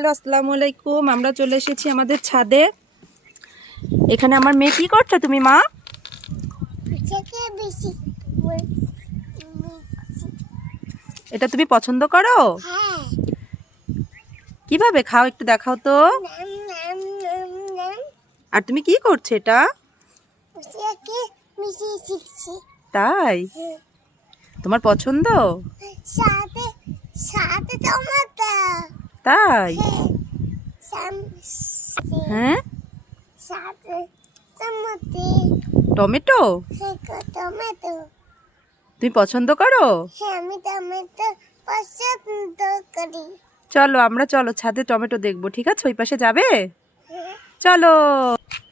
Hello, আসসালামু আলাইকুম। আমরা চলে এসেছি আমাদের ছাদে। এখানে আমার মেয়ে কি করছো তুমি মা? এটা তুমি পছন্দ করো? কিভাবে খাও একটু দেখাও তো। আর তুমি কি করছো এটা? তাই তোমার পছন্দ? তাই হ্যাঁ, টমেটো তুমি পছন্দ করো? চলো আমরা ছাদে টমেটো দেখবো, ঠিক আছে? ওই পাশে যাবে? চলো।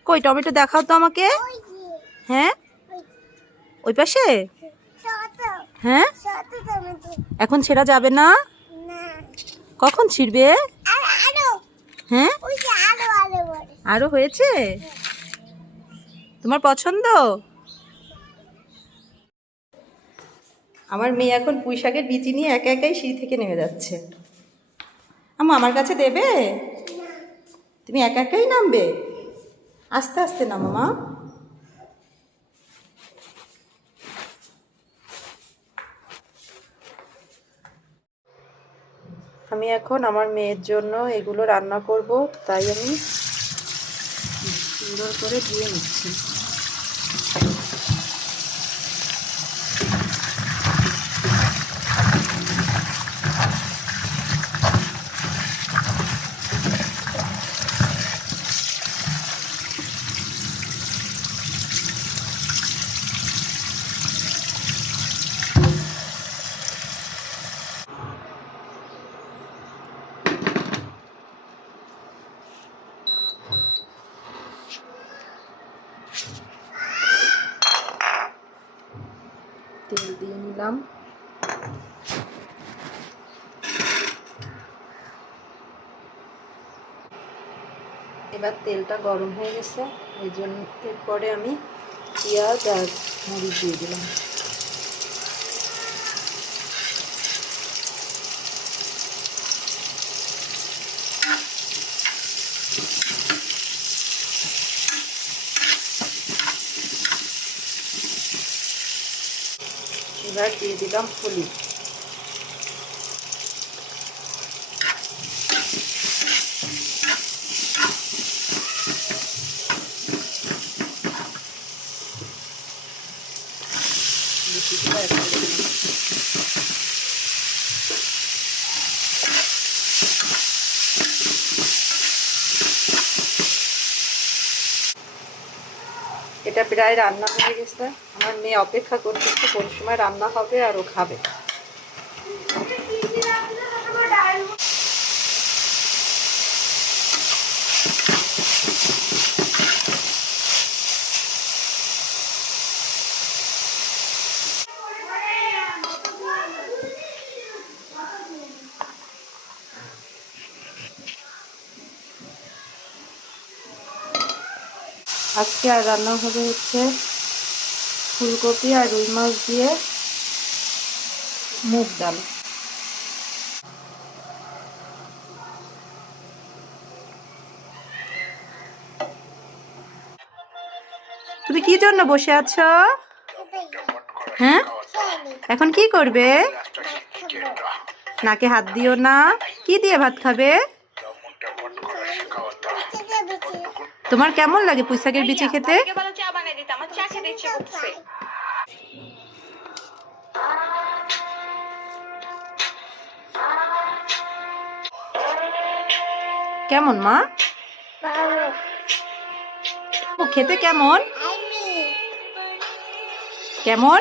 কই টমেটো দেখাও তো আমাকে। হ্যাঁ, ওই পাশে। হ্যাঁ, এখন ছেঁড়া যাবে না? কখন ছিঁড়বে? হ্যাঁ, আরো হয়েছে? তোমার পছন্দ? আমার মেয়ে এখন পুঁই শাকের বিচি নিয়ে একা একাই সিঁড়ি থেকে নেমে যাচ্ছে। আম্মা আমার কাছে দেবে? তুমি একা একাই নামবে? আস্তে আস্তে নামো মা। আমি এখন আমার মেয়ের জন্য এগুলো রান্না করব, তাই আমি সুন্দর করে ধুয়ে নিচ্ছি। তেল দিয়ে নিলাম। এবার তেলটা গরম হয়ে গেছে, এই জন্য এরপরে আমি পেঁয়াজ আর মরিচ দিয়ে দিলাম। এবার দিয়ে দিলাম হলুদ। এটা প্রায় রান্না হয়ে গেছে। আমার মেয়ে অপেক্ষা করতেছে কোন সময় রান্না হবে আর ও খাবে। আজকে আর রান্না হবে হচ্ছে ফুলকপি আর রুই মাছ দিয়ে মুগ ডাল। তুমি কি জন্য বসে আছো? হ্যাঁ, এখন কি করবে? নাকে হাত দিও না। কি দিয়ে ভাত খাবে? তোমার কেমন লাগে পুঁই শাকের বিচি খেতে? কেমন মা? খেতে কেমন? কেমন?